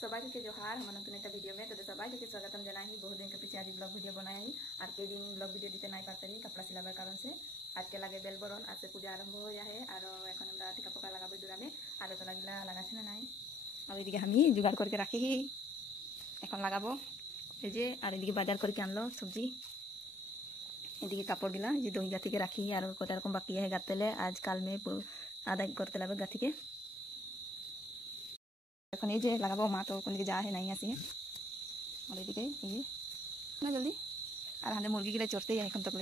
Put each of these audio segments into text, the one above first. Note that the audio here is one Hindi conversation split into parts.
सबाई के जोहार हम नतुन वीडियो में तो सबाई के स्वागतम जना ही बहुत दिन के पीछे आज ब्लॉग वीडियो बनाया ही और कई दिन ब्लॉग वीडियो दीते नहीं पाते ही कपड़ा सिलाबार कारण से आज के लगे बेल बरन आज से पूजा आरम्भ हो जाए और এখন আমরা টিকা পোকা লাগাবো জোড়ালে আর তো লাগিলা লাগাছে না নাই আর এদিকে আমি জোগাড় করকে রাখি এখন লাগাবো এই যে আর এদিকে বাজার করকে আনলো সবজি এদিকে কাপড় গিলা যে দই গাথিকে রাখি আর কত রকম বাকি है গাতেলে आज কাল में आधा करते लगे गाथी के এখন এই যে লাগাবো মা তো কোন দিকে যা है नहीं आसी है और এদিকে এই যে না জলদি আর হাতে মুরগি গিলা চড়তে যায় এখন তক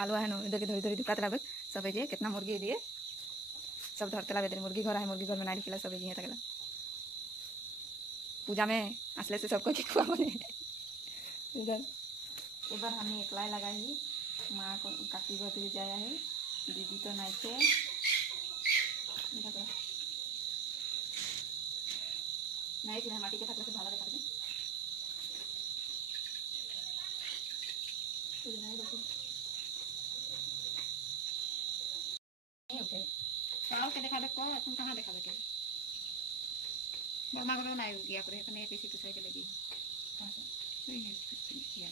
आलू है इधर के धरी धरी दुकाते लगे सब ये कितना मुर्गी दिए सब धरते लगे मुर्गी घर है मुर्गी घर में नारी खिला सब ये तक पूजा में असले से सबको खुआ बने इधर इधर हमने एकलाई लगाई माँ को काकी घर जाया है दीदी तो नहीं थे नहीं थी माटी के थकले से भाला देखा ओके चावल के देखा देखो तुम कहाँ देखा देखे बर्मा को नहीं गया करे कने किसी कुछ के लगी तो ये किया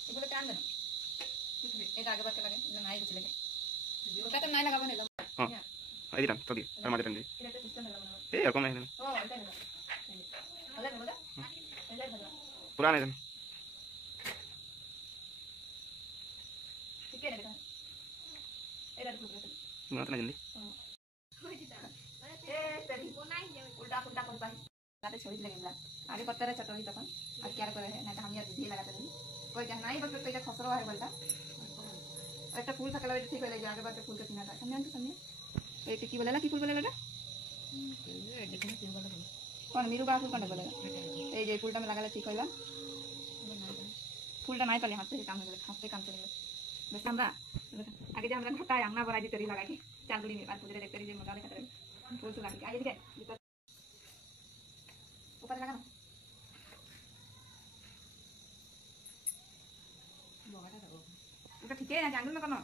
ये बोले कान देना एक आगे बढ़ के लगे नहीं कुछ लगे वो कहते नहीं लगाबो नहीं हां आई दिला तो दिया और मार देंगे ए रकम है ओ अरे बोला पुराने दिन ठीक है देखा एरा कुछ ना तो जल्दी ए तेरी उल्टा उल्टा कर पाई लाते छोड़ लगेला आगे पत्ता रे चटोही तक और क्या करे है ना तो हम यार दीदी लगाते नहीं कोई क्या नहीं बस तो खसरो है बोलता একটা ফুল থাকলে ঠিক হয়ে যায় আগে বারে ফুল কে কিনা था समझ तो समझ ए की बोलेला की फूल बोलेला कौन मीरू बा फूल कौन बोलेला ए जे फूलटा में लगाले ठीक होइला फूलटा नहीं पाले हाथ से काम हो हाथ से काम चले बस हमरा आगे जे हमरा घटा अंगना बराई तरी लगा के चांदुड़ी में बार पूजरे देख तरी जे मगाले खतरे फूल से लगा के आइए दिखे ऊपर लगा ना बोगाटा ठीक है ना जंगल में कनो